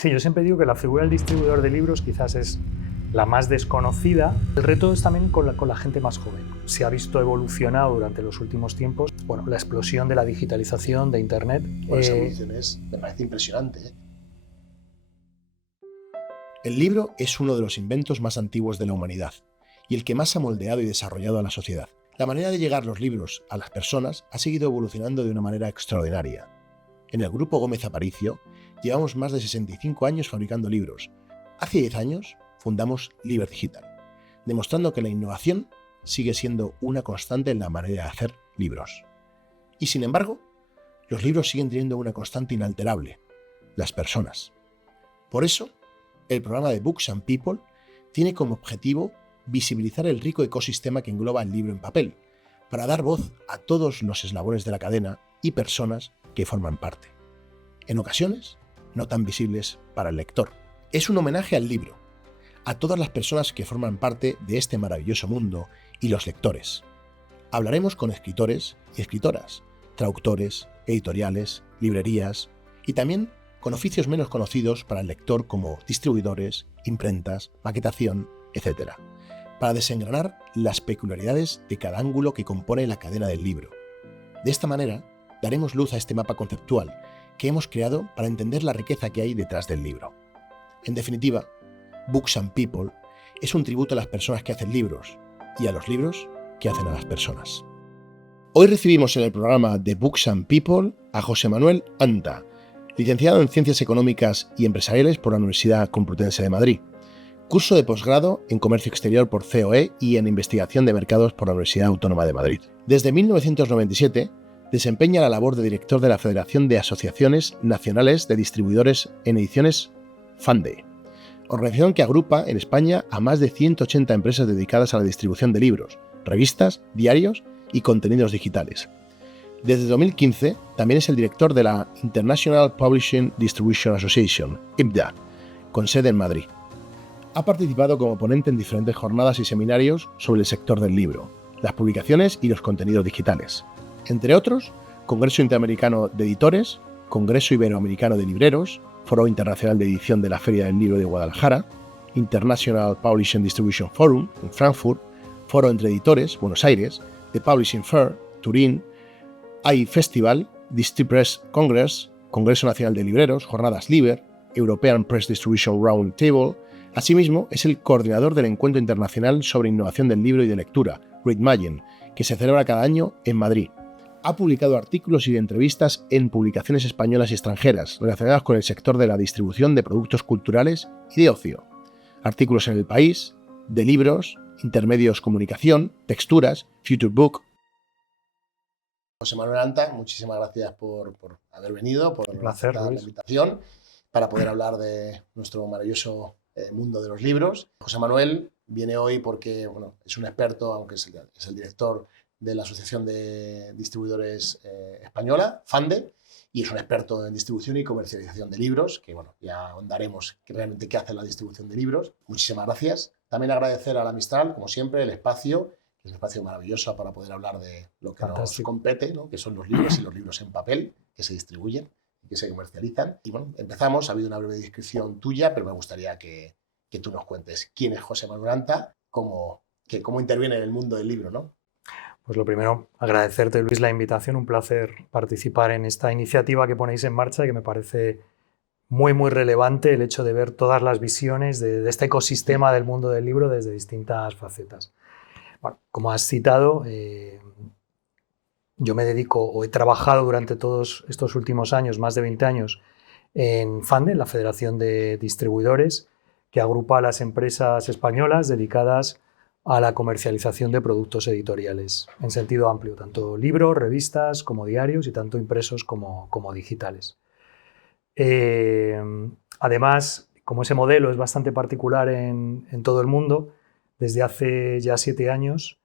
Sí, yo siempre digo que la figura del distribuidor de libros quizás es la más desconocida. El reto es también con la gente más joven. Se ha visto evolucionado durante los últimos tiempos, bueno, la explosión de la digitalización, de Internet. Bueno, esa evolución me parece impresionante, ¿eh? El libro es uno de los inventos más antiguos de la humanidad y el que más ha moldeado y desarrollado a la sociedad. La manera de llegar los libros a las personas ha seguido evolucionando de una manera extraordinaria. En el Grupo Gómez Aparicio llevamos más de 65 años fabricando libros. Hace 10 años fundamos Liber Digital, demostrando que la innovación sigue siendo una constante en la manera de hacer libros. Y sin embargo, los libros siguen teniendo una constante inalterable: las personas. Por eso, el programa de Books and People tiene como objetivo visibilizar el rico ecosistema que engloba el libro en papel, para dar voz a todos los eslabones de la cadena y personas que forman parte. En ocasiones, no tan visibles para el lector. Es un homenaje al libro, a todas las personas que forman parte de este maravilloso mundo y los lectores. Hablaremos con escritores y escritoras, traductores, editoriales, librerías y también con oficios menos conocidos para el lector como distribuidores, imprentas, maquetación, etc., para desengranar las peculiaridades de cada ángulo que compone la cadena del libro. De esta manera, daremos luz a este mapa conceptual que hemos creado para entender la riqueza que hay detrás del libro. En definitiva, Books and People es un tributo a las personas que hacen libros y a los libros que hacen a las personas. Hoy recibimos en el programa de Books and People a José Manuel Anta, licenciado en Ciencias Económicas y Empresariales por la Universidad Complutense de Madrid, curso de posgrado en Comercio Exterior por COE y en Investigación de Mercados por la Universidad Autónoma de Madrid. Desde 1997 desempeña la labor de director de la Federación de Asociaciones Nacionales de Distribuidores en Ediciones FANDE, organización que agrupa en España a más de 180 empresas dedicadas a la distribución de libros, revistas, diarios y contenidos digitales. Desde 2015 también es el director de la International Publishing Distribution Association, IPDA, con sede en Madrid. Ha participado como ponente en diferentes jornadas y seminarios sobre el sector del libro, las publicaciones y los contenidos digitales. Entre otros, Congreso Interamericano de Editores, Congreso Iberoamericano de Libreros, Foro Internacional de Edición de la Feria del Libro de Guadalajara, International Publishing Distribution Forum en Frankfurt, Foro entre Editores, Buenos Aires, The Publishing Fair, Turín, iFestival, DistriPress Congress, Congreso Nacional de Libreros, Jornadas Liber, European Press Distribution Round Table. Asimismo, es el coordinador del Encuentro Internacional sobre Innovación del Libro y de Lectura, Readmagen, que se celebra cada año en Madrid. Ha publicado artículos y entrevistas en publicaciones españolas y extranjeras relacionadas con el sector de la distribución de productos culturales y de ocio. Artículos en El País, de libros, Intermedios Comunicación, Texturas, Future Book. José Manuel Anta, muchísimas gracias por haber venido, por placer, la invitación, para poder hablar de nuestro maravilloso mundo de los libros. José Manuel viene hoy porque es un experto, aunque es el director de la Asociación de Distribuidores Española, FANDE, y es un experto en distribución y comercialización de libros, que ya ahondaremos realmente qué hace la distribución de libros. Muchísimas gracias. También agradecer a la Mistral, como siempre, el espacio. Es un espacio maravilloso para poder hablar de lo que nos compete, ¿no? Que son los libros y los libros en papel que se distribuyen y que se comercializan. Y empezamos. Ha habido una breve descripción tuya, pero me gustaría que tú nos cuentes quién es José Manuel Anta, cómo interviene en el mundo del libro, ¿no? Pues lo primero, agradecerte, Luis, la invitación. Un placer participar en esta iniciativa que ponéis en marcha y que me parece muy, muy relevante el hecho de ver todas las visiones de este ecosistema del mundo del libro desde distintas facetas. Bueno, como has citado, yo me dedico o he trabajado durante todos estos últimos años, más de 20 años, en FANDE, la Federación de Distribuidores, que agrupa a las empresas españolas dedicadas a la comercialización de productos editoriales en sentido amplio, tanto libros, revistas como diarios y tanto impresos como digitales. Además, como ese modelo es bastante particular en todo el mundo, desde hace ya 7 años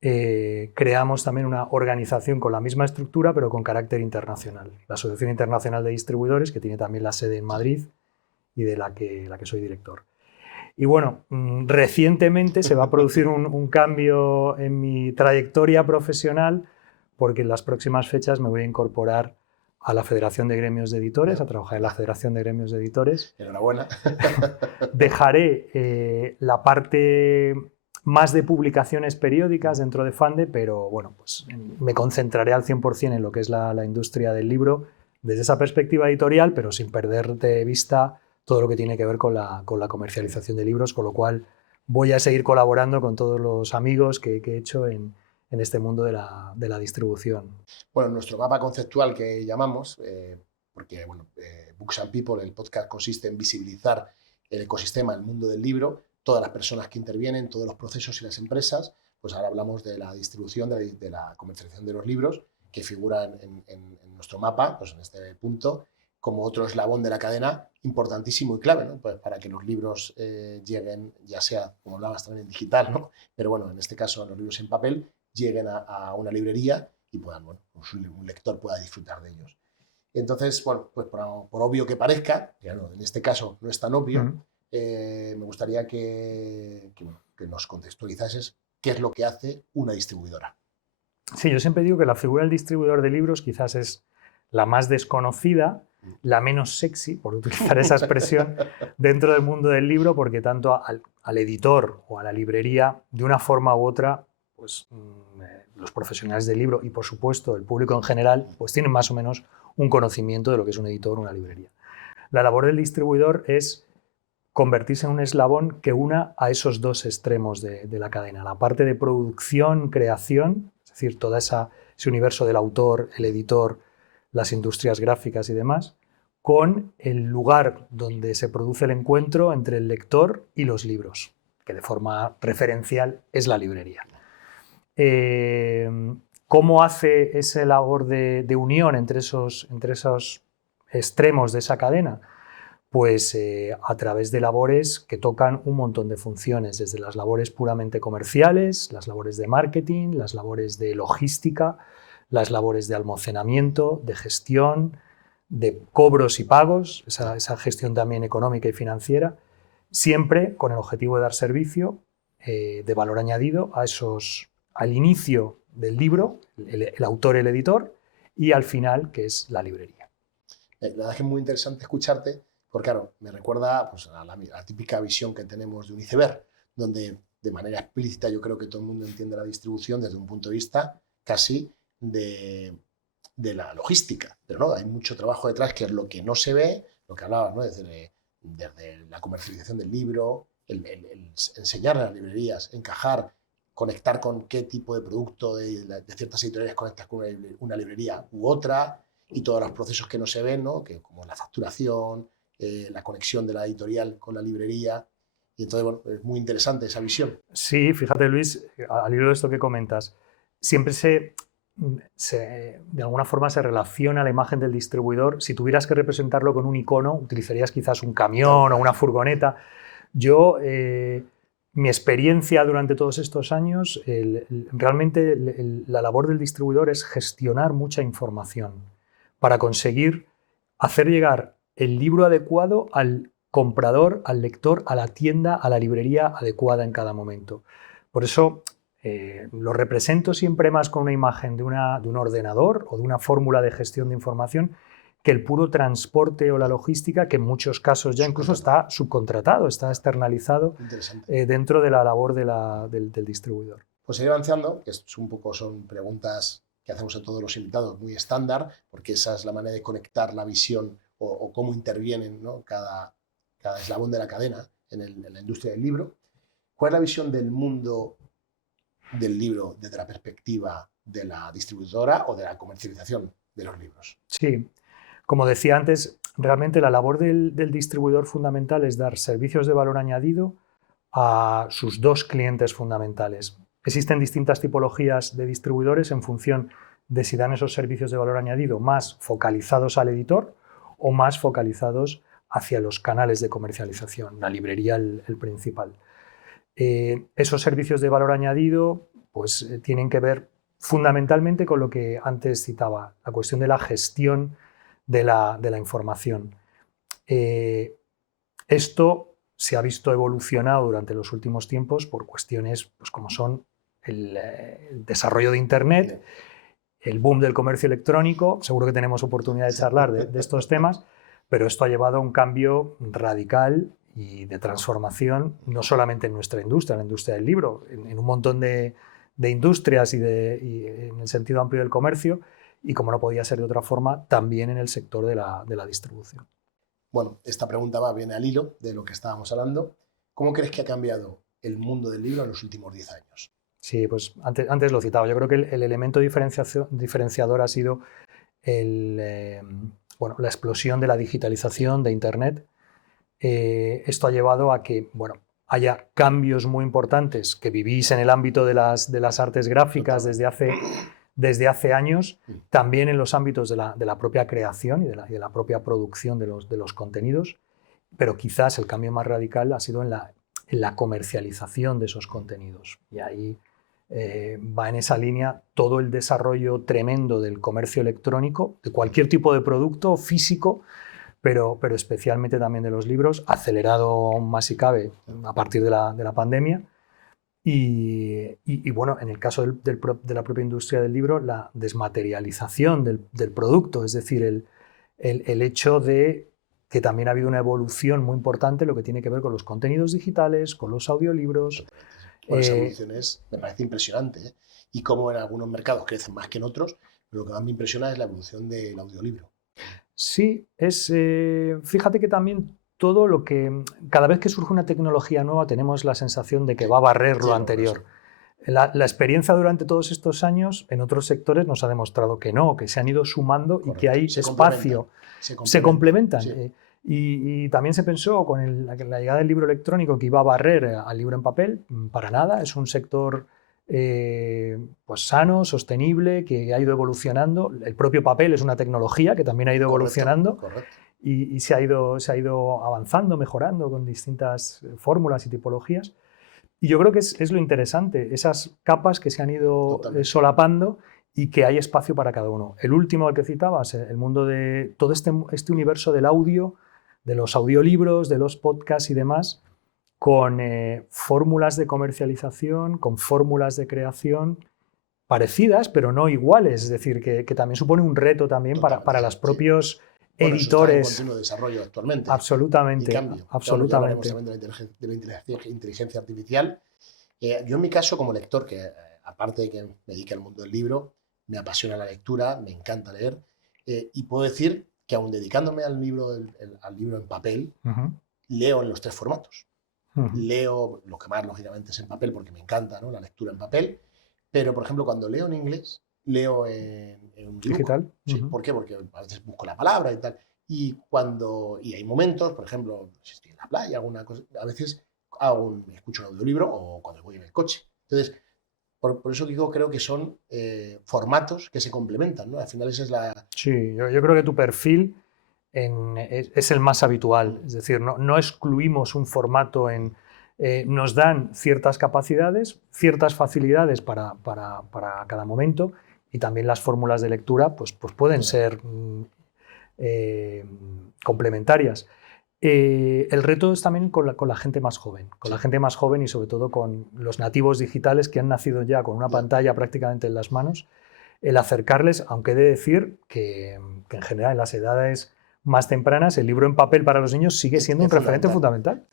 creamos también una organización con la misma estructura pero con carácter internacional, la Asociación Internacional de Distribuidores, que tiene también la sede en Madrid y de la que soy director. Y bueno, recientemente se va a producir un cambio en mi trayectoria profesional porque en las próximas fechas me voy a incorporar a la Federación de Gremios de Editores, a trabajar en la Federación de Gremios de Editores. Enhorabuena. Dejaré la parte más de publicaciones periódicas dentro de Fande, pero bueno, pues me concentraré al 100% en lo que es la industria del libro desde esa perspectiva editorial, pero sin perder de vista todo lo que tiene que ver con la comercialización de libros, con lo cual voy a seguir colaborando con todos los amigos que he hecho en este mundo de la distribución. Bueno, nuestro mapa conceptual que llamamos, porque bueno, Books and People, el podcast, consiste en visibilizar el ecosistema, el mundo del libro, todas las personas que intervienen, todos los procesos y las empresas. Pues ahora hablamos de la distribución, de la comercialización de los libros, que figuran en nuestro mapa, pues en este punto, como otro eslabón de la cadena importantísimo y clave, ¿no? Pues para que los libros lleguen, ya sea, como hablabas también, en digital, ¿no? Pero bueno, en este caso los libros en papel, lleguen a una librería y puedan, bueno, pues un lector pueda disfrutar de ellos. Entonces, bueno, pues por obvio que parezca, ya no, en este caso no es tan obvio, me gustaría que nos contextualizases qué es lo que hace una distribuidora. Sí, yo siempre digo que la figura del distribuidor de libros quizás es la más desconocida, la menos sexy, por utilizar esa expresión, dentro del mundo del libro, porque tanto al editor o a la librería, de una forma u otra, pues los profesionales del libro y, por supuesto, el público en general, pues tienen más o menos un conocimiento de lo que es un editor o una librería. La labor del distribuidor es convertirse en un eslabón que una a esos dos extremos de la cadena, la parte de producción, creación, es decir, todo ese universo del autor, el editor, las industrias gráficas y demás, con el lugar donde se produce el encuentro entre el lector y los libros, que de forma referencial es la librería. ¿Cómo hace esa labor de unión entre esos extremos de esa cadena? Pues a través de labores que tocan un montón de funciones, desde las labores puramente comerciales, las labores de marketing, las labores de logística, las labores de almacenamiento, de gestión, de cobros y pagos, esa gestión también económica y financiera, siempre con el objetivo de dar servicio de valor añadido al inicio del libro, el autor, el editor, y al final, que es la librería. La verdad es que es muy interesante escucharte, porque claro, me recuerda pues, a la típica visión que tenemos de un iceberg, donde de manera explícita yo creo que todo el mundo entiende la distribución desde un punto de vista casi de la logística, pero no, hay mucho trabajo detrás que es lo que no se ve, lo que hablabas, ¿no? Desde la comercialización del libro, el enseñar a las librerías, encajar, conectar con qué tipo de producto de ciertas editoriales conectas con una librería u otra, y todos los procesos que no se ven, ¿no? Que, como la facturación, la conexión de la editorial con la librería. Y entonces, bueno, es muy interesante esa visión. Sí, fíjate, Luis, al hilo de esto que comentas, siempre de alguna forma se relaciona la imagen del distribuidor. Si tuvieras que representarlo con un icono, utilizarías quizás un camión o una furgoneta. Yo, mi experiencia durante todos estos años, realmente la labor del distribuidor es gestionar mucha información para conseguir hacer llegar el libro adecuado al comprador, al lector, a la tienda, a la librería adecuada en cada momento. Por eso lo represento siempre más con una imagen de un ordenador o de una fórmula de gestión de información que el puro transporte o la logística, que en muchos casos ya incluso está subcontratado, está externalizado dentro de la labor del distribuidor. Pues seguir avanzando, que son preguntas que hacemos a todos los invitados muy estándar, porque esa es la manera de conectar la visión o cómo intervienen, ¿no? cada eslabón de la cadena en la industria del libro. ¿Cuál es la visión del mundo del libro desde la perspectiva de la distribuidora o de la comercialización de los libros? Sí, como decía antes, realmente la labor del distribuidor fundamental es dar servicios de valor añadido a sus dos clientes fundamentales. Existen distintas tipologías de distribuidores en función de si dan esos servicios de valor añadido más focalizados al editor o más focalizados hacia los canales de comercialización, la librería el principal. Esos servicios de valor añadido pues, tienen que ver fundamentalmente con lo que antes citaba, la cuestión de la gestión de la información. Esto se ha visto evolucionado durante los últimos tiempos por cuestiones pues, como son el desarrollo de Internet el boom del comercio electrónico, seguro que tenemos oportunidad de charlar de estos temas, pero esto ha llevado a un cambio radical y de transformación, no solamente en nuestra industria, en la industria del libro, en un montón de industrias y en el sentido amplio del comercio, y como no podía ser de otra forma, también en el sector de la distribución. Bueno, esta pregunta va bien al hilo de lo que estábamos hablando. ¿Cómo crees que ha cambiado el mundo del libro en los últimos 10 años? Sí, pues antes lo citaba. Yo creo que el elemento diferenciador ha sido la explosión de la digitalización de Internet. Esto ha llevado a que haya cambios muy importantes que vivís en el ámbito de las artes gráficas desde hace años, también en los ámbitos de la propia creación y de la propia producción de los contenidos, pero quizás el cambio más radical ha sido en la comercialización de esos contenidos. Y ahí va en esa línea todo el desarrollo tremendo del comercio electrónico, de cualquier tipo de producto físico, pero especialmente también de los libros, acelerado aún más si cabe a partir de la pandemia. Y bueno, en el caso de la propia industria del libro, la desmaterialización del producto, es decir, el hecho de que también ha habido una evolución muy importante en lo que tiene que ver con los contenidos digitales, con los audiolibros. Bueno, esa evolución me parece impresionante, ¿eh? Y cómo en algunos mercados crecen más que en otros, pero lo que más me impresiona es la evolución del audiolibro. Sí, fíjate que también todo lo que, cada vez que surge una tecnología nueva tenemos la sensación de que va a barrer lo anterior. La experiencia durante todos estos años en otros sectores nos ha demostrado que no, que se han ido sumando. Correcto. Y que hay espacio. Se complementan. Sí. Y también se pensó con la llegada del libro electrónico que iba a barrer al libro en papel. Para nada, es un sector pues sano, sostenible, que ha ido evolucionando. El propio papel es una tecnología que también ha ido evolucionando. Correcto. Y se ha ido avanzando, mejorando con distintas fórmulas y tipologías. Y yo creo que es lo interesante, esas capas que se han ido solapando y que hay espacio para cada uno. El último al que citabas, el mundo de todo este universo del audio, de los audiolibros, de los podcasts y demás, con fórmulas de comercialización, con fórmulas de creación parecidas, pero no iguales. Es decir, que también supone un reto también para los propios editores. Eso está en continuo desarrollo actualmente. Absolutamente. Y cambio. Absolutamente. Claro, ya hablaremos también de la inteligencia artificial. Yo en mi caso, como lector, que aparte de que me dedique al mundo del libro, me apasiona la lectura, me encanta leer, y puedo decir que aun dedicándome al libro en papel, leo en los 3 formatos. Leo lo que más, lógicamente, es en papel, porque me encanta, ¿no?, la lectura en papel, pero, por ejemplo, cuando leo en inglés, leo en un digital. Sí, ¿por qué? Porque a veces busco la palabra y tal. Y hay momentos, por ejemplo, si estoy en la playa, alguna cosa, a veces escucho un audiolibro o cuando voy en el coche. Entonces, por eso digo, creo que son formatos que se complementan, ¿no? Al final esa es la... Sí, yo creo que tu perfil es el más habitual. Es decir, no excluimos un formato nos dan ciertas capacidades, ciertas facilidades para cada momento, y también las fórmulas de lectura pues pueden ser complementarias. El reto es también con la gente más joven, la gente más joven y sobre todo con los nativos digitales que han nacido ya con una pantalla prácticamente en las manos, el acercarles, aunque he de decir que en general en las edades más tempranas el libro en papel para los niños sigue siendo un referente fundamental.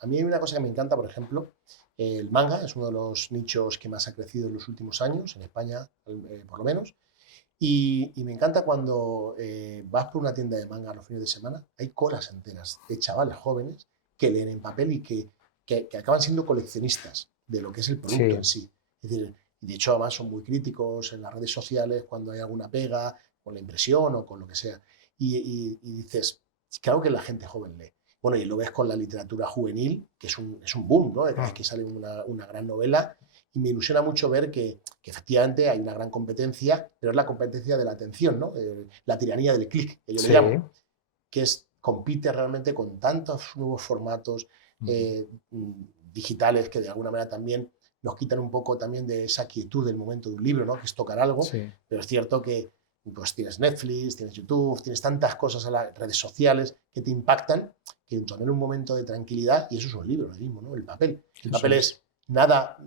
A mí hay una cosa que me encanta, por ejemplo, el manga es uno de los nichos que más ha crecido en los últimos años, en España por lo menos. Y me encanta cuando vas por una tienda de manga los fines de semana, hay colas enteras de chavales jóvenes que leen en papel y que acaban siendo coleccionistas de lo que es el producto en sí. Es decir, de hecho, además son muy críticos en las redes sociales cuando hay alguna pega con la impresión o con lo que sea. Y dices, claro que la gente joven lee. Bueno, y lo ves con la literatura juvenil, que es un boom, ¿no? Cada vez que sale una gran novela. Y me ilusiona mucho ver que efectivamente hay una gran competencia, pero es la competencia de la atención, ¿no? La tiranía del clic, que yo le llamo, que compite realmente con tantos nuevos formatos digitales que de alguna manera también nos quitan un poco también de esa quietud del momento de un libro, ¿no?, que es tocar algo, pero es cierto que pues tienes Netflix, tienes YouTube, tienes tantas cosas en las redes sociales que te impactan, que tener un momento de tranquilidad, y eso es un libro, lo mismo, ¿no? El papel. El papel es nada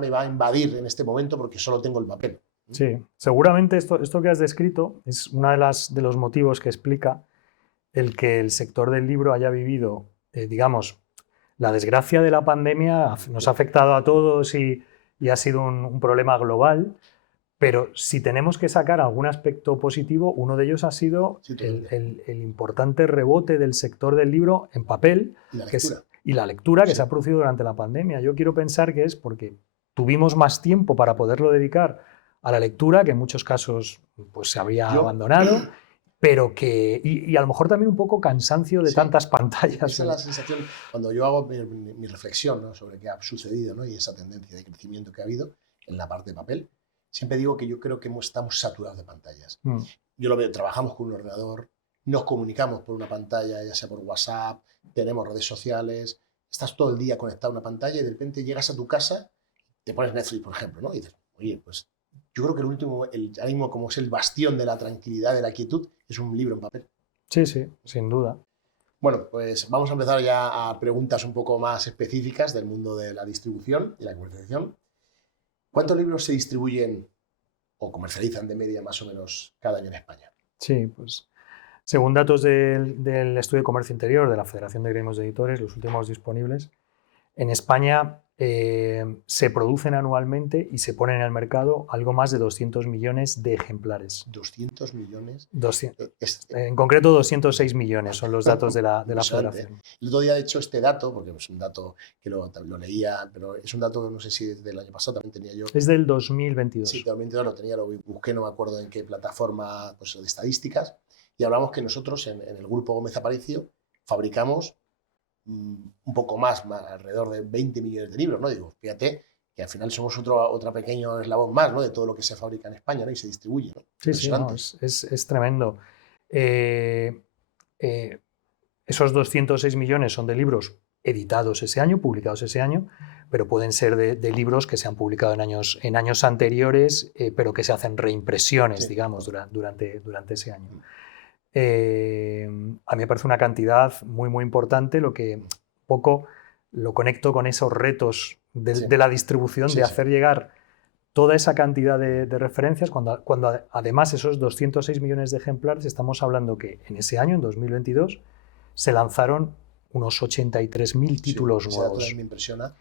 me va a invadir en este momento porque solo tengo el papel. Sí, seguramente esto que has descrito es uno de los motivos que explica el que el sector del libro haya vivido, digamos, la desgracia de la pandemia nos ha afectado a todos y ha sido un problema global, pero si tenemos que sacar algún aspecto positivo, uno de ellos ha sido Sí, el importante rebote del sector del libro en papel y la lectura. y la lectura que Sí. se ha producido durante la pandemia. Yo quiero pensar que es porque tuvimos más tiempo para poderlo dedicar a la lectura, que en muchos casos pues, se había abandonado, pero que, y a lo mejor también un poco cansancio de Sí, tantas pantallas. esa es la sensación cuando yo hago mi reflexión, ¿no?, sobre qué ha sucedido, ¿no?, y esa tendencia de crecimiento que ha habido en la parte de papel. Siempre digo que yo creo que estamos saturados de pantallas. Yo lo veo, trabajamos con un ordenador, nos comunicamos por una pantalla, ya sea por WhatsApp, tenemos redes sociales, estás todo el día conectado a una pantalla y de repente llegas a tu casa, te pones Netflix, por ejemplo, ¿no?, y dices, oye, pues yo creo que ahora mismo como es el bastión de la tranquilidad, de la quietud, es un libro en papel. Sí, sí, sin duda. Bueno, pues vamos a empezar ya a preguntas un poco más específicas del mundo de la distribución y la comercialización. ¿Cuántos libros se distribuyen o comercializan de media más o menos cada año en España? Sí, pues según datos del Estudio de Comercio Interior de la Federación de Gremios de Editores, los últimos disponibles, en España se producen anualmente y se ponen en el mercado algo más de 200 millones de ejemplares. 200 millones. En concreto 206 millones son los datos de la Federación. El otro día, de hecho, este dato, porque es un dato que lo leía, pero es un dato que no sé si es del año pasado, también tenía yo. Es del 2022. Sí, 2022 lo tenía, lo busqué, no me acuerdo en qué plataforma, pues, de estadísticas, y hablamos que nosotros en el Grupo Gómez Aparicio fabricamos un poco más, alrededor de 20 millones de libros, ¿no? Digo, fíjate que al final somos otro pequeño eslabón más, ¿no?, de todo lo que se fabrica en España, ¿no?, y se distribuye, ¿no? Sí, sí, no, es tremendo. Esos 206 millones son de libros editados ese año, publicados ese año, pero pueden ser de libros que se han publicado en años anteriores, pero que se hacen reimpresiones, sí, digamos, durante ese año. A mí me parece una cantidad muy, muy importante, lo que un poco lo conecto con esos retos de la distribución, de hacer llegar toda esa cantidad de referencias, cuando además esos 206 millones de ejemplares, estamos hablando que en ese año, en 2022, se lanzaron unos 83.000 títulos nuevos. Ese dato me impresiona,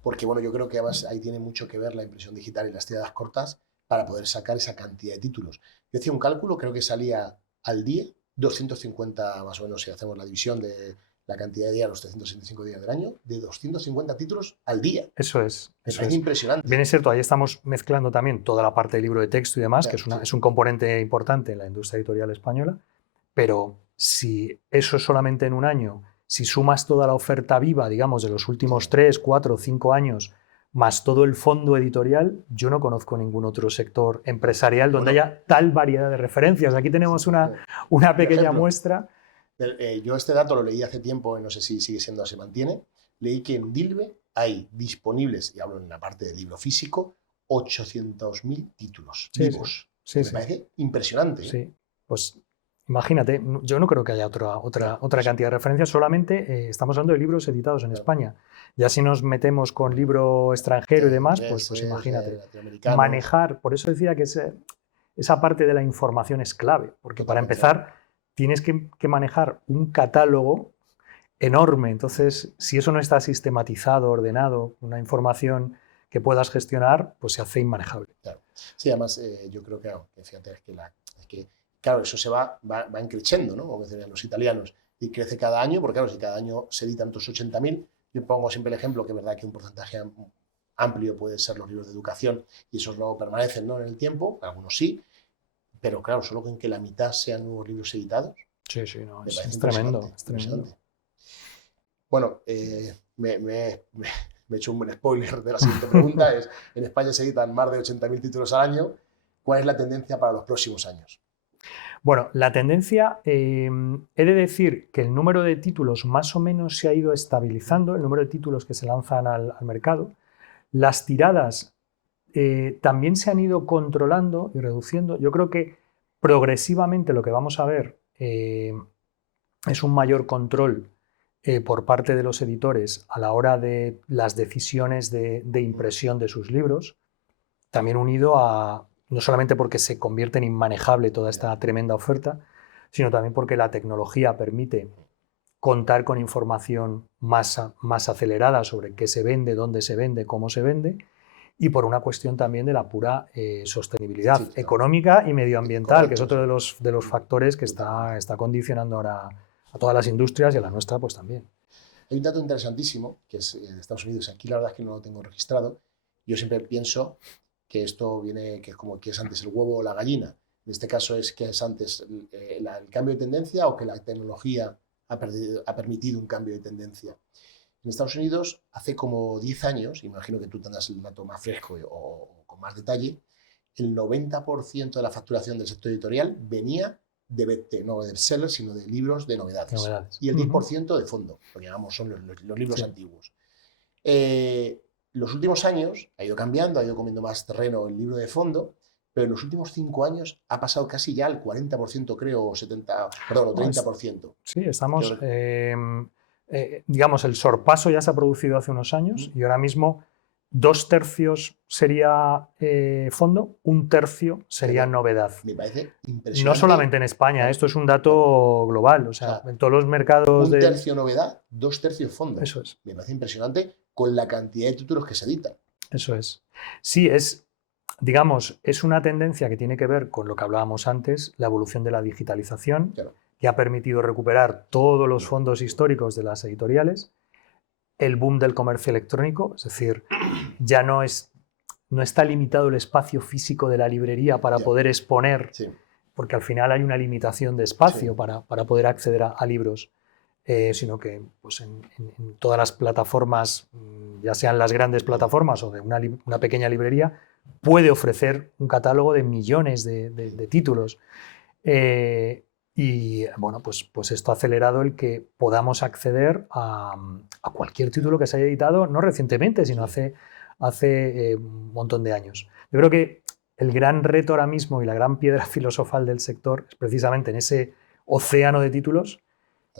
porque bueno, yo creo que además ahí tiene mucho que ver la impresión digital y las tiradas cortas para poder sacar esa cantidad de títulos. Yo hacía un cálculo, creo que salía al día 250, más o menos, si hacemos la división de la cantidad de días, los 365 días del año, de 250 títulos al día. Eso es. Es impresionante. Bien, es cierto, ahí estamos mezclando también toda la parte de libro de texto y demás, que es un componente importante en la industria editorial española, pero si eso es solamente en un año, si sumas toda la oferta viva, digamos, de los últimos 3, 4, 5 años, más todo el fondo editorial, yo no conozco ningún otro sector empresarial donde haya tal variedad de referencias. Aquí tenemos una pequeña muestra. Yo este dato lo leí hace tiempo, no sé si sigue siendo, se mantiene. Leí que en Dilbe hay disponibles, y hablo en la parte de libro físico, 800.000 títulos vivos. Sí, me parece impresionante. Sí, pues imagínate, yo no creo que haya otra cantidad de referencias, solamente estamos hablando de libros editados en España. Ya si nos metemos con libro extranjero y demás, pues imagínate. Manejar, por eso decía que esa parte de la información es clave, porque para empezar tienes que manejar un catálogo enorme. Entonces, si eso no está sistematizado, ordenado, una información que puedas gestionar, pues se hace inmanejable. Claro. Sí, además yo creo que, fíjate, es que claro, eso se va creciendo, ¿no?, como decían los italianos, y crece cada año, porque claro, si cada año se editan estos 80.000, yo pongo siempre el ejemplo que es verdad que un porcentaje amplio puede ser los libros de educación, y esos luego permanecen, ¿no?, en el tiempo, algunos sí, pero claro, solo con que la mitad sean nuevos libros editados. Sí, no, es tremendo. Bueno, me he hecho un buen spoiler de la siguiente pregunta. En España se editan más de 80.000 títulos al año. ¿Cuál es la tendencia para los próximos años? Bueno, la tendencia, he de decir que el número de títulos más o menos se ha ido estabilizando, el número de títulos que se lanzan al mercado. Las tiradas también se han ido controlando y reduciendo. Yo creo que progresivamente lo que vamos a ver es un mayor control por parte de los editores a la hora de las decisiones de impresión de sus libros, también unido a no solamente porque se convierte en inmanejable toda esta tremenda oferta, sino también porque la tecnología permite contar con información más acelerada sobre qué se vende, dónde se vende, cómo se vende, y por una cuestión también de la pura sostenibilidad económica y medioambiental, que es otro de los factores que está condicionando ahora a todas las industrias y a la nuestra pues también. Hay un dato interesantísimo, que es en Estados Unidos, aquí la verdad es que no lo tengo registrado. Yo siempre pienso que esto viene, que es como que es antes el huevo o la gallina. En este caso es que es antes el cambio de tendencia o que la tecnología ha permitido un cambio de tendencia. En Estados Unidos, hace como 10 años, imagino que tú tendrás el dato más fresco o con más detalle, el 90% de la facturación del sector editorial venía no de bestsellers, sino de libros de novedades. Y el 10% de fondo, porque digamos son los libros antiguos. Los últimos años ha ido cambiando, ha ido comiendo más terreno el libro de fondo, pero en los últimos 5 años ha pasado casi ya al 40%, creo, o 30%. Sí, estamos... digamos, el sorpaso ya se ha producido hace unos años y ahora mismo 2/3 sería fondo, 1/3 sería novedad. Me parece impresionante. No solamente en España, esto es un dato global, o sea, en todos los mercados... 1/3 novedad, 2/3 fondo. Eso es. Me parece impresionante con la cantidad de títulos que se editan. Eso es. Sí, digamos, es una tendencia que tiene que ver con lo que hablábamos antes, la evolución de la digitalización, que ha permitido recuperar todos los fondos históricos de las editoriales, el boom del comercio electrónico, es decir, ya no está limitado el espacio físico de la librería para poder exponer, porque al final hay una limitación de espacio para poder acceder a libros, sino que pues, en todas las plataformas, ya sean las grandes plataformas o de una pequeña librería, puede ofrecer un catálogo de millones de títulos. Y bueno, pues esto ha acelerado el que podamos acceder a cualquier título que se haya editado, no recientemente, sino hace un montón de años. Yo creo que el gran reto ahora mismo y la gran piedra filosofal del sector es precisamente en ese océano de títulos,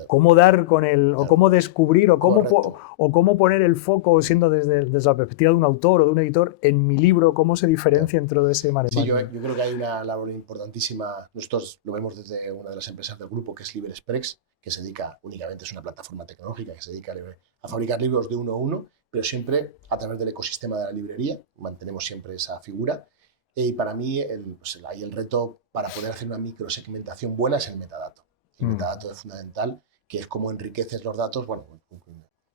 cómo dar con o cómo descubrir o cómo poner el foco, siendo desde la perspectiva de un autor o de un editor, en mi libro, cómo se diferencia dentro de ese mare magnum. Sí, yo creo que hay una labor importantísima. Nosotros lo vemos desde una de las empresas del grupo, que es LibreExpress, que se dedica únicamente, es una plataforma tecnológica que se dedica a fabricar libros de uno a uno, pero siempre a través del ecosistema de la librería. Mantenemos siempre esa figura. Y para mí, el reto para poder hacer una microsegmentación buena es el metadato. El metadato es fundamental, que es cómo enriqueces los datos. Bueno,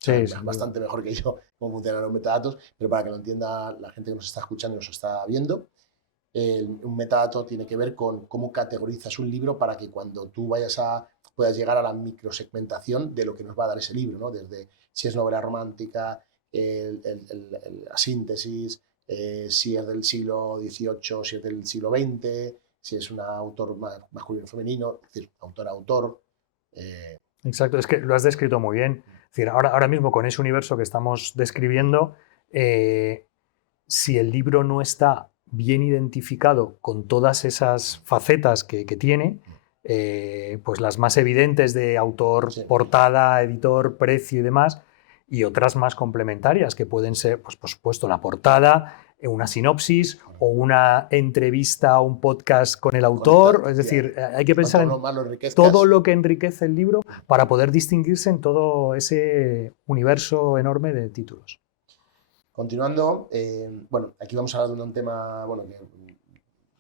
es bastante mejor que yo cómo funcionan los metadatos, pero para que lo entienda la gente que nos está escuchando y nos está viendo, un metadato tiene que ver con cómo categorizas un libro para que cuando tú puedas llegar a la microsegmentación de lo que nos va a dar ese libro, ¿no? Desde si es novela romántica, la síntesis, si es del siglo XVIII, si es del siglo XX, si es un autor masculino o femenino, es decir, autor a autor. Exacto, es que lo has descrito muy bien. Es decir, ahora mismo con ese universo que estamos describiendo, si el libro no está bien identificado con todas esas facetas que tiene, pues las más evidentes de autor, portada, editor, precio y demás, y otras más complementarias que pueden ser, pues por supuesto, la portada, una sinopsis o una entrevista o un podcast con el autor. Es decir, hay que pensar en todo lo que enriquece el libro para poder distinguirse en todo ese universo enorme de títulos. Continuando, bueno, aquí vamos a hablar de un tema que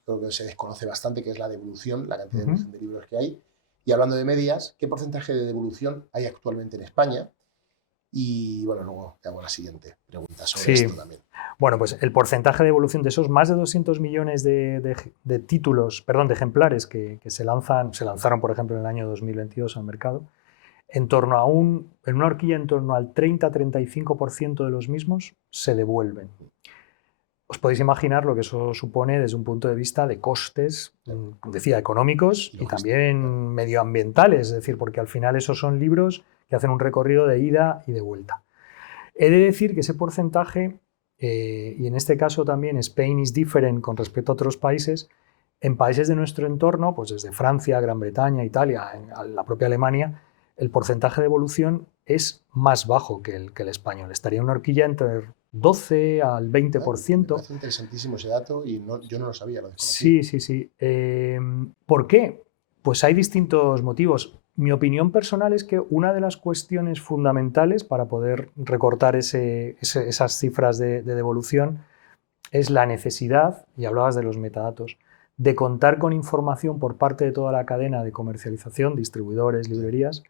creo que se desconoce bastante, que es la devolución, la cantidad de devolución de libros que hay. Y hablando de medias, ¿qué porcentaje de devolución hay actualmente en España? Y bueno, luego te hago la siguiente pregunta sobre esto también. Bueno, pues el porcentaje de evolución de esos más de 200 millones de títulos, perdón, de ejemplares que se lanzaron, por ejemplo, en el año 2022 al mercado, en una horquilla en torno al 30-35% de los mismos se devuelven. Os podéis imaginar lo que eso supone desde un punto de vista de costes, decía, económicos y también medioambientales, es decir, porque al final esos son libros que hacen un recorrido de ida y de vuelta. He de decir que ese porcentaje, y en este caso también Spain is different con respecto a otros países, en países de nuestro entorno, pues desde Francia, Gran Bretaña, Italia, la propia Alemania, el porcentaje de evolución es más bajo que el español. Estaría en una horquilla entre 12 al Me 20%. parece interesantísimo ese dato y yo no lo sabía, lo Sí, desconocía. sí, sí. ¿Por qué? Pues hay distintos motivos. Mi opinión personal es que una de las cuestiones fundamentales para poder recortar esas cifras de devolución es la necesidad, y hablabas de los metadatos, de contar con información por parte de toda la cadena de comercialización, distribuidores, librerías,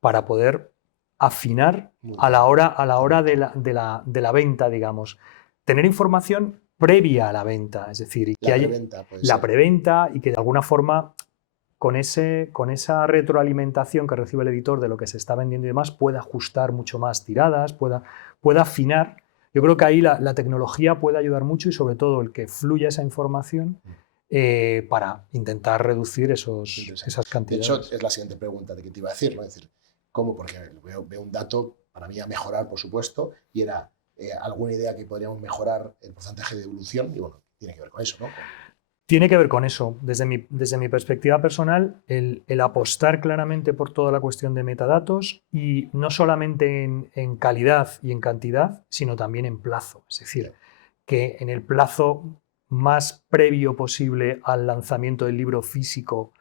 para poder afinar a la hora de la venta, digamos. Tener información previa a la venta, es decir, y que La haya preventa, puede la ser. preventa y que de alguna forma con esa retroalimentación que recibe el editor de lo que se está vendiendo y demás pueda ajustar mucho más tiradas, pueda afinar. Yo creo que ahí la tecnología puede ayudar mucho y sobre todo el que fluya esa información para intentar reducir esas De hecho, cantidades. es la siguiente pregunta de que te iba a decir, ¿no? Es decir, ¿cómo? Porque veo un dato para mí a mejorar, por supuesto, y era alguna idea que podríamos mejorar el porcentaje de devolución, y bueno, tiene que ver con eso, ¿no? Tiene que ver con eso. Desde mi perspectiva personal, el apostar claramente por toda la cuestión de metadatos y no solamente en calidad y en cantidad, sino también en plazo. Es decir, que en el plazo más previo posible al lanzamiento del libro físico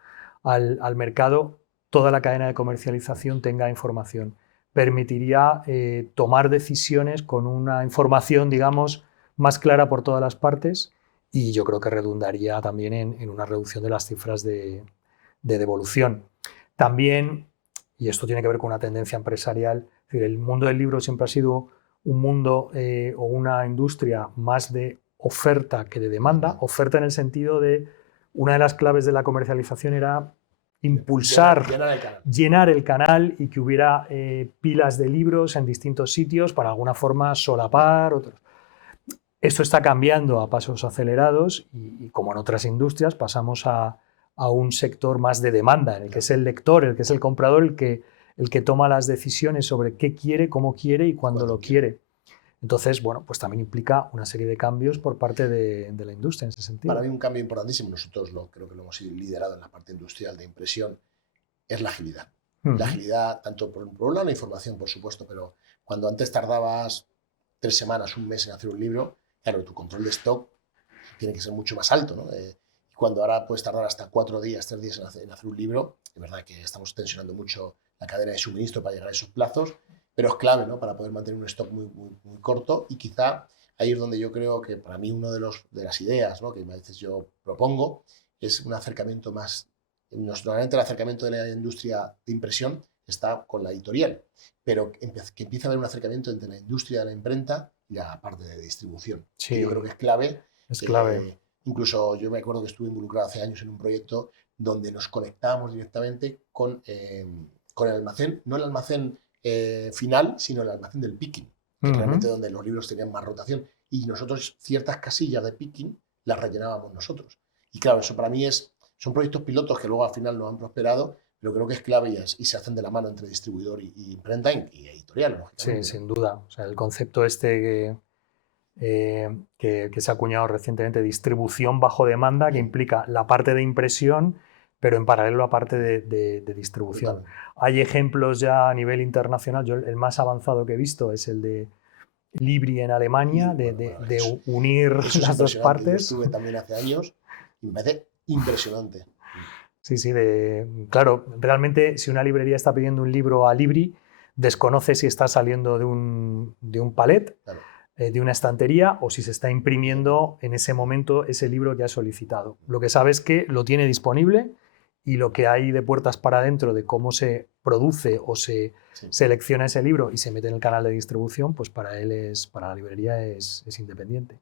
al mercado, toda la cadena de comercialización tenga información. Permitiría tomar decisiones con una información, digamos, más clara por todas las partes y yo creo que redundaría también en una reducción de las cifras de devolución. También, y esto tiene que ver con una tendencia empresarial, es decir, el mundo del libro siempre ha sido un mundo o una industria más de oferta que de demanda. Oferta en el sentido de una de las claves de la comercialización era impulsar, llenar el canal y que hubiera pilas de libros en distintos sitios para alguna forma solapar otros. Esto está cambiando a pasos acelerados y como en otras industrias pasamos a un sector más de demanda, en el que es el lector, el que es el comprador, el que toma las decisiones sobre qué quiere, cómo quiere y cuándo lo quiere. Entonces, bueno, pues también implica una serie de cambios por parte de la industria en ese sentido. Para mí un cambio importantísimo, nosotros creo que lo hemos liderado en la parte industrial de impresión, es la agilidad. La agilidad, tanto por un lado la información, por supuesto, pero cuando antes tardabas 3 semanas, un mes en hacer un libro, claro, tu control de stock tiene que ser mucho más alto, ¿no? Cuando ahora puedes tardar hasta 4 días, 3 días en hacer un libro, es verdad que estamos tensionando mucho la cadena de suministro para llegar a esos plazos, pero es clave, ¿no? Para poder mantener un stock muy corto y quizá ahí es donde yo creo que para mí una de las ideas, ¿no? Que a veces yo propongo es un acercamiento más. Normalmente el acercamiento de la industria de impresión está con la editorial, pero que empieza a haber un acercamiento entre la industria de la imprenta y la parte de distribución. Sí, que yo creo que es clave. Es clave. Incluso yo me acuerdo que estuve involucrado hace años en un proyecto donde nos conectábamos directamente con el almacén, no el almacén final, sino el almacén del picking, que es realmente donde los libros tenían más rotación. Y nosotros ciertas casillas de picking las rellenábamos nosotros. Y claro, eso para mí son proyectos pilotos que luego al final no han prosperado, pero creo que es clave y se hacen de la mano entre distribuidor y imprenta y editorial, lógicamente. Sí, sin duda. O sea, el concepto este que se ha acuñado recientemente, distribución bajo demanda, que implica la parte de impresión, pero en paralelo la parte de distribución. Totalmente. Hay ejemplos ya a nivel internacional. Yo el más avanzado que he visto es el de Libri en Alemania, de unir las dos partes. Yo estuve también hace años y me parece impresionante. Sí, sí, claro, realmente si una librería está pidiendo un libro a Libri, desconoce si está saliendo de un palet, Claro. De una estantería o si se está imprimiendo en ese momento ese libro que ha solicitado. Lo que sabe es que lo tiene disponible y lo que hay de puertas para adentro de cómo se produce o se selecciona ese libro y se mete en el canal de distribución, pues para la librería es independiente.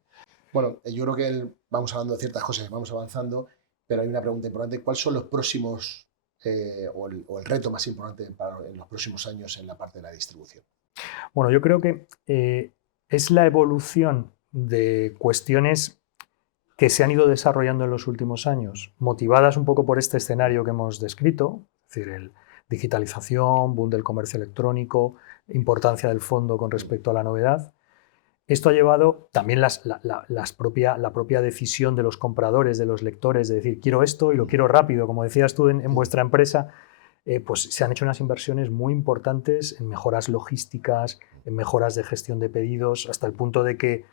Bueno, yo creo que vamos hablando de ciertas cosas, vamos avanzando, pero hay una pregunta importante. ¿Cuáles son los próximos o el reto más importante en los próximos años en la parte de la distribución? Bueno, yo creo que es la evolución de cuestiones que se han ido desarrollando en los últimos años, motivadas un poco por este escenario que hemos descrito, es decir, digitalización, boom del comercio electrónico, importancia del fondo con respecto a la novedad. Esto ha llevado también la propia decisión de los compradores, de los lectores, de decir, quiero esto y lo quiero rápido, como decías tú en vuestra empresa, pues se han hecho unas inversiones muy importantes en mejoras logísticas, en mejoras de gestión de pedidos, hasta el punto de que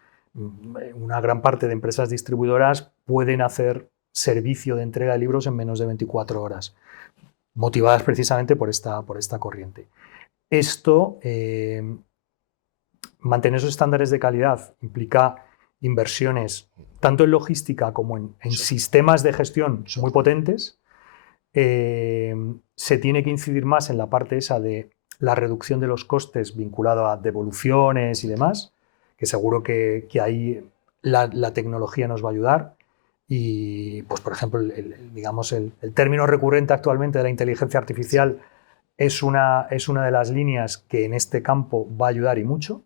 una gran parte de empresas distribuidoras pueden hacer servicio de entrega de libros en menos de 24 horas, motivadas precisamente por esta corriente. Esto, mantener esos estándares de calidad implica inversiones tanto en logística como en sistemas de gestión muy potentes. Se tiene que incidir más en la parte esa de la reducción de los costes vinculado a devoluciones y demás, que seguro que ahí la tecnología nos va a ayudar. Y, pues, por ejemplo, digamos, el término recurrente actualmente de la inteligencia artificial es una de las líneas que en este campo va a ayudar y mucho,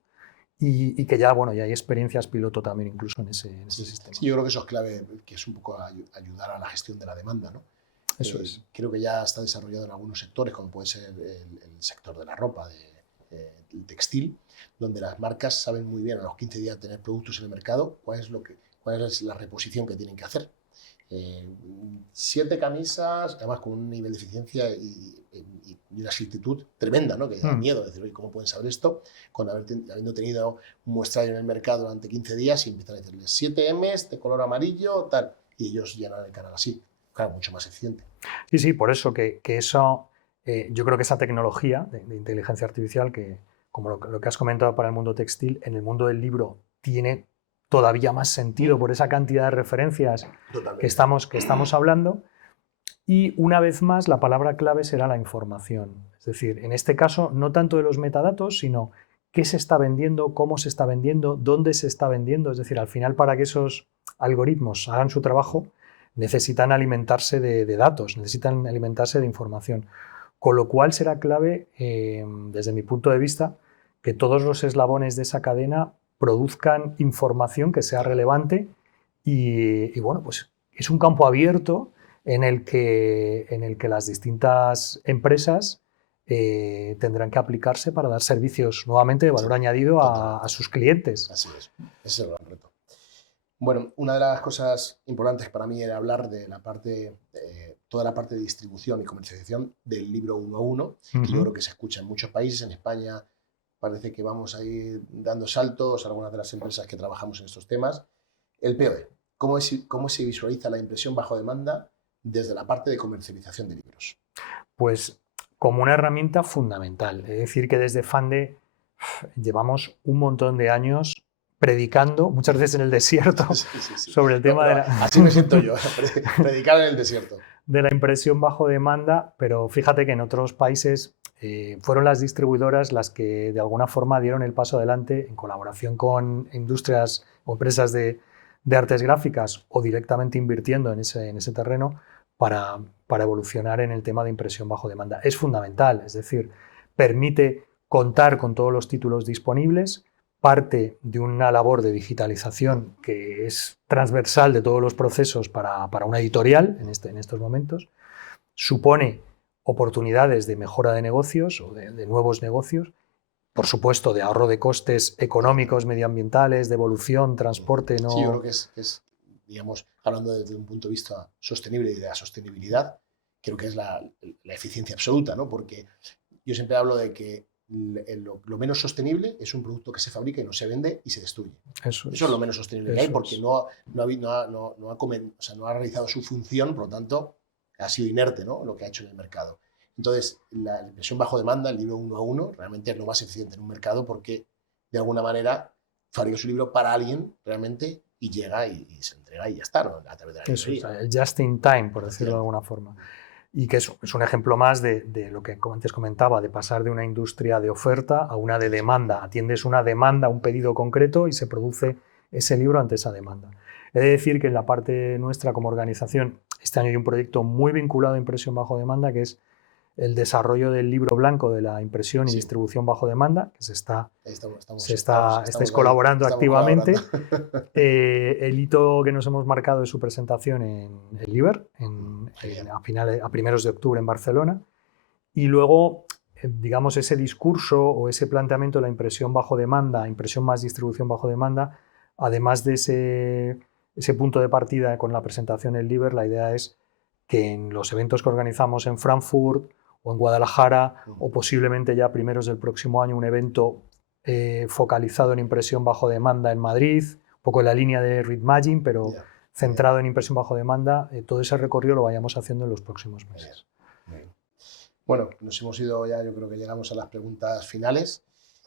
y que ya, bueno, ya hay experiencias piloto también incluso en ese sistema. Sí, yo creo que eso es clave, que es un poco ayudar a la gestión de la demanda, ¿no? Eso es. Creo que ya está desarrollado en algunos sectores, como puede ser el sector de la ropa, el textil, donde las marcas saben muy bien a los 15 días de tener productos en el mercado cuál es la reposición que tienen que hacer. 7 camisas, además con un nivel de eficiencia y una exactitud tremenda, ¿no? Que da miedo decir, oye, ¿cómo pueden saber esto? Habiendo tenido un muestrario en el mercado durante 15 días y empiezan a decirles 7 M's de color amarillo, tal, y ellos llenan el canal así. Claro, mucho más eficiente. Sí, por eso que eso, yo creo que esa tecnología de inteligencia artificial, que como lo que has comentado para el mundo textil, en el mundo del libro tiene todavía más sentido por esa cantidad de referencias que estamos hablando. Y una vez más, la palabra clave será la información. Es decir, en este caso, no tanto de los metadatos, sino qué se está vendiendo, cómo se está vendiendo, dónde se está vendiendo. Es decir, al final, para que esos algoritmos hagan su trabajo, necesitan alimentarse de datos, necesitan alimentarse de información. Con lo cual será clave, desde mi punto de vista, que todos los eslabones de esa cadena produzcan información que sea relevante y bueno, pues es un campo abierto en el que las distintas empresas tendrán que aplicarse para dar servicios nuevamente de valor añadido a sus clientes. Así es, ese es el gran reto. Bueno, una de las cosas importantes para mí era hablar de toda la parte de distribución y comercialización del libro 1 a 1, que yo creo que se escucha en muchos países. En España parece que vamos a ir dando saltos, algunas de las empresas que trabajamos en estos temas. El POD, ¿cómo se visualiza la impresión bajo demanda desde la parte de comercialización de libros? Pues como una herramienta fundamental. Es decir, que desde Fande llevamos un montón de años predicando, muchas veces en el desierto, sobre el tema de la... Así me siento yo, predicar en el desierto. De la impresión bajo demanda, pero fíjate que en otros países fueron las distribuidoras las que de alguna forma dieron el paso adelante en colaboración con industrias o empresas de artes gráficas o directamente invirtiendo en ese terreno para evolucionar en el tema de impresión bajo demanda. Es fundamental, es decir, permite contar con todos los títulos disponibles, parte de una labor de digitalización que es transversal de todos los procesos para una editorial en estos momentos, supone oportunidades de mejora de negocios o de nuevos negocios, por supuesto de ahorro de costes económicos, medioambientales, de evolución, transporte. No... Sí, yo creo que es, digamos, hablando desde un punto de vista sostenible y de la sostenibilidad, creo que es la eficiencia absoluta, ¿no? Porque yo siempre hablo de que lo menos sostenible es un producto que se fabrica y no se vende y se destruye. Eso es lo menos sostenible que hay, porque no ha realizado su función, por lo tanto ha sido inerte, ¿no? Lo que ha hecho en el mercado. Entonces, la impresión bajo demanda, el libro 1 a 1, realmente es lo más eficiente en un mercado porque de alguna manera fabrica su libro para alguien realmente y llega y se entrega y ya está, ¿no? A través de la librería. El just in time, por decirlo de alguna forma. Y que es un ejemplo más de lo que antes comentaba, de pasar de una industria de oferta a una de demanda. Atiendes una demanda, un pedido concreto y se produce ese libro ante esa demanda. He de decir que en la parte nuestra como organización, este año hay un proyecto muy vinculado a impresión bajo demanda, que es el desarrollo del libro blanco de la impresión y distribución bajo demanda, que estáis colaborando activamente. El hito que nos hemos marcado es su presentación en el LIBER, a primeros de octubre en Barcelona. Y luego, digamos, ese discurso o ese planteamiento de la impresión bajo demanda, impresión más distribución bajo demanda, además de ese punto de partida con la presentación en LIBER, la idea es que en los eventos que organizamos en Frankfurt o en Guadalajara, o posiblemente ya primeros del próximo año, un evento focalizado en impresión bajo demanda en Madrid, un poco en la línea de Readmagine, pero centrado en impresión bajo demanda. Todo ese recorrido lo vayamos haciendo en los próximos meses. Bueno, nos hemos ido ya, yo creo que llegamos a las preguntas finales,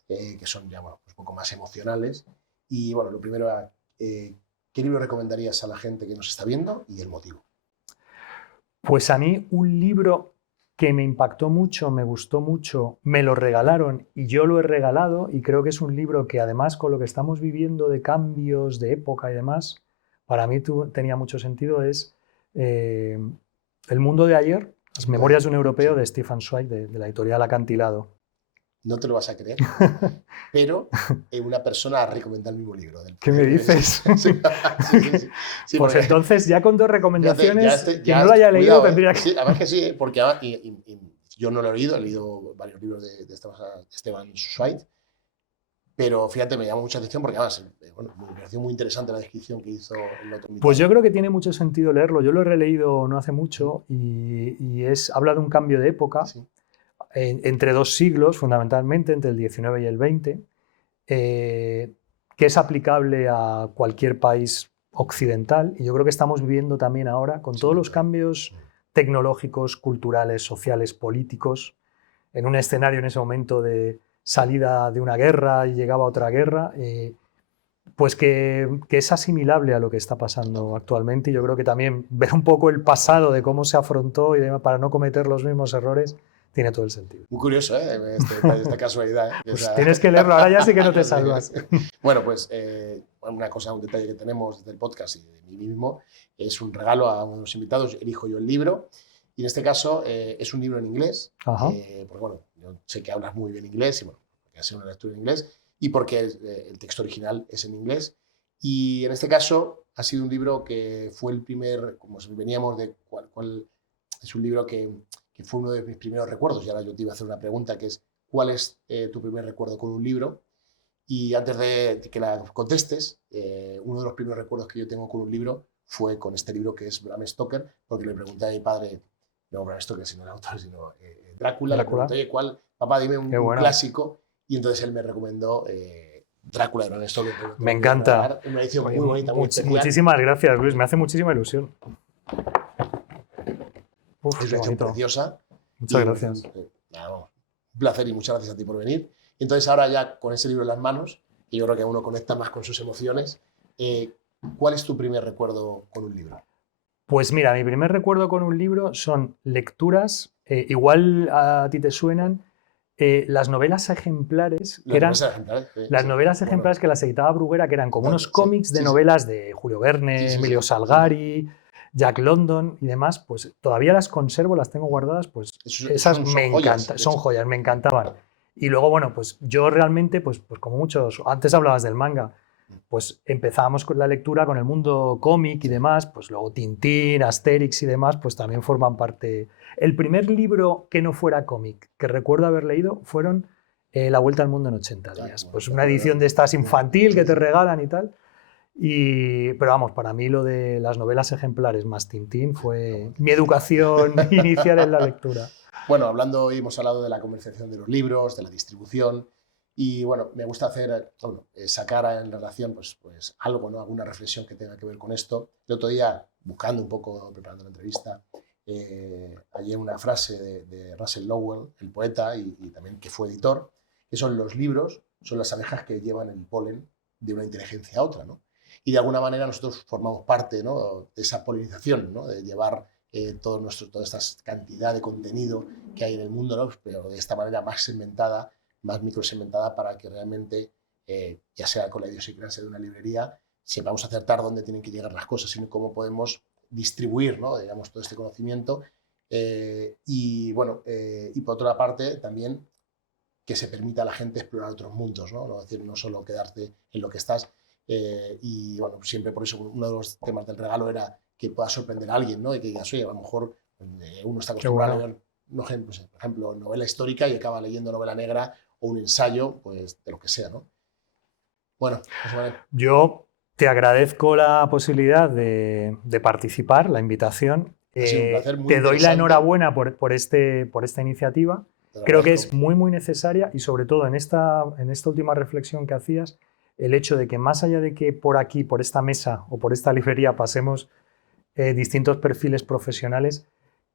que son ya un poco más emocionales. Y bueno, lo primero, ¿qué libro recomendarías a la gente que nos está viendo y el motivo? Pues a mí un libro que me impactó mucho, me gustó mucho, me lo regalaron y yo lo he regalado, y creo que es un libro que además con lo que estamos viviendo de cambios de época y demás, para mí tenía mucho sentido, es El mundo de ayer, las memorias de un europeo, de Stefan Zweig, de la editorial Acantilado. No te lo vas a creer, pero una persona ha recomendado el mismo libro. ¿Qué me dices? Sí, pues porque, entonces, ya con 2 recomendaciones, quien no lo haya leído cuidado, tendría que... Sí, además que sí, porque yo no lo he leído varios libros de Stefan Zweig, pero fíjate, me llamó mucha atención porque además me pareció muy interesante la descripción que hizo el otro invitado. Pues yo creo que tiene mucho sentido leerlo. Yo lo he releído no hace mucho y habla de un cambio de época. Sí. Entre 2 siglos, fundamentalmente, entre el XIX y el XX, que es aplicable a cualquier país occidental, y yo creo que estamos viviendo también ahora, con todos los cambios tecnológicos, culturales, sociales, políticos, en un escenario en ese momento de salida de una guerra y llegaba otra guerra, pues que es asimilable a lo que está pasando actualmente, y yo creo que también ver un poco el pasado de cómo se afrontó y demás, para no cometer los mismos errores, tiene todo el sentido. Muy curioso, esta casualidad. Pues tienes que leerlo, ahora ya sí que no te salvas. Bueno, pues una cosa, un detalle que tenemos del podcast y de mí mismo, es un regalo a unos invitados, elijo yo el libro, y en este caso es un libro en inglés, porque bueno, yo sé que hablas muy bien inglés, y bueno, porque hacer una lectura en inglés, y porque el texto original es en inglés, y en este caso ha sido un libro que fue el primer, como veníamos de cuál es un libro que fue uno de mis primeros recuerdos, y ahora yo te iba a hacer una pregunta, que es ¿cuál es tu primer recuerdo con un libro? Y antes de que la contestes, uno de los primeros recuerdos que yo tengo con un libro fue con este libro, que es Bram Stoker, porque le pregunté a mi padre, no Bram Stoker, sino el autor, sino Drácula, le pregunté, oye, ¿cuál? Papá, dime un clásico, y entonces él me recomendó Drácula de Bram Stoker. Me encanta. Una edición muy bonita, muy especial. Muchísimas gracias, Luis, me hace muchísima ilusión. Es una edición preciosa. Muchas gracias. Un placer y muchas gracias a ti por venir. Y entonces ahora ya con ese libro en las manos, y yo creo que uno conecta más con sus emociones, ¿cuál es tu primer recuerdo con un libro? Pues mira, mi primer recuerdo con un libro son lecturas, igual a ti te suenan, las novelas ejemplares, las novelas ejemplares que las editaba Bruguera, que eran como unos cómics de novelas de Julio Verne, Emilio Salgari, Jack London y demás, pues todavía las conservo, las tengo guardadas, pues esas me encantan, son joyas, me encantaban. Y luego, bueno, pues yo realmente, pues como muchos, antes hablabas del manga, pues empezábamos con la lectura con el mundo cómic y demás, pues luego Tintín, Asterix y demás, pues también forman parte. El primer libro que no fuera cómic que recuerdo haber leído fueron La Vuelta al Mundo en 80 días, pues una edición de estas infantil que te regalan y tal. Pero vamos, para mí lo de las novelas ejemplares más Tintín fue mi educación inicial en la lectura. Bueno, hoy hemos hablado de la comercialización de los libros, de la distribución, y bueno, me gusta sacar en relación pues algo, ¿no? Alguna reflexión que tenga que ver con esto. El otro día, buscando un poco, preparando la entrevista, hallé una frase de Russell Lowell, el poeta y también que fue editor, que son: los libros son las abejas que llevan el polen de una inteligencia a otra, ¿no? Y de alguna manera nosotros formamos parte, ¿no?, de esa polinización, ¿no?, de llevar toda esta cantidad de contenido que hay en el mundo, ¿no?, pero de esta manera más segmentada, más microsegmentada, para que realmente, ya sea con la idiosincrasia de una librería, sepamos acertar dónde tienen que llegar las cosas, sino cómo podemos distribuir, ¿no?, digamos, todo este conocimiento. Y por otra parte, también que se permita a la gente explorar otros mundos, ¿no? Es decir, no solo quedarte en lo que estás. Y bueno, siempre por eso uno de los temas del regalo era que pueda sorprender a alguien, ¿no? Y que digas, oye, a lo mejor uno está acostumbrado a leer, por ejemplo, novela histórica y acaba leyendo novela negra o un ensayo, pues de lo que sea, ¿no? Bueno, yo te agradezco la posibilidad de participar, la invitación. Ha sido un placer, muy te doy la enhorabuena por esta iniciativa. creo que es muy, muy necesaria y sobre todo en esta última reflexión que hacías, el hecho de que más allá de que por aquí, por esta mesa o por esta librería pasemos distintos perfiles profesionales,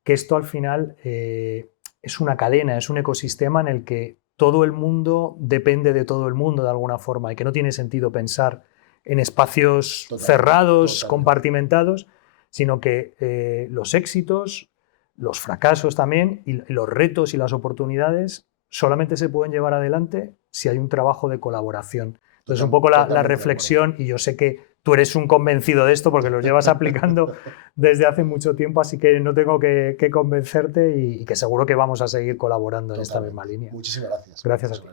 que esto al final es una cadena, es un ecosistema en el que todo el mundo depende de todo el mundo de alguna forma y que no tiene sentido pensar en espacios cerrados, compartimentados, sino que los éxitos, los fracasos también y los retos y las oportunidades solamente se pueden llevar adelante si hay un trabajo de colaboración. Entonces, un poco la reflexión, y yo sé que tú eres un convencido de esto porque lo llevas aplicando desde hace mucho tiempo, así que no tengo que convencerte y que seguro que vamos a seguir colaborando en esta misma línea. Muchísimas gracias. Gracias a ti.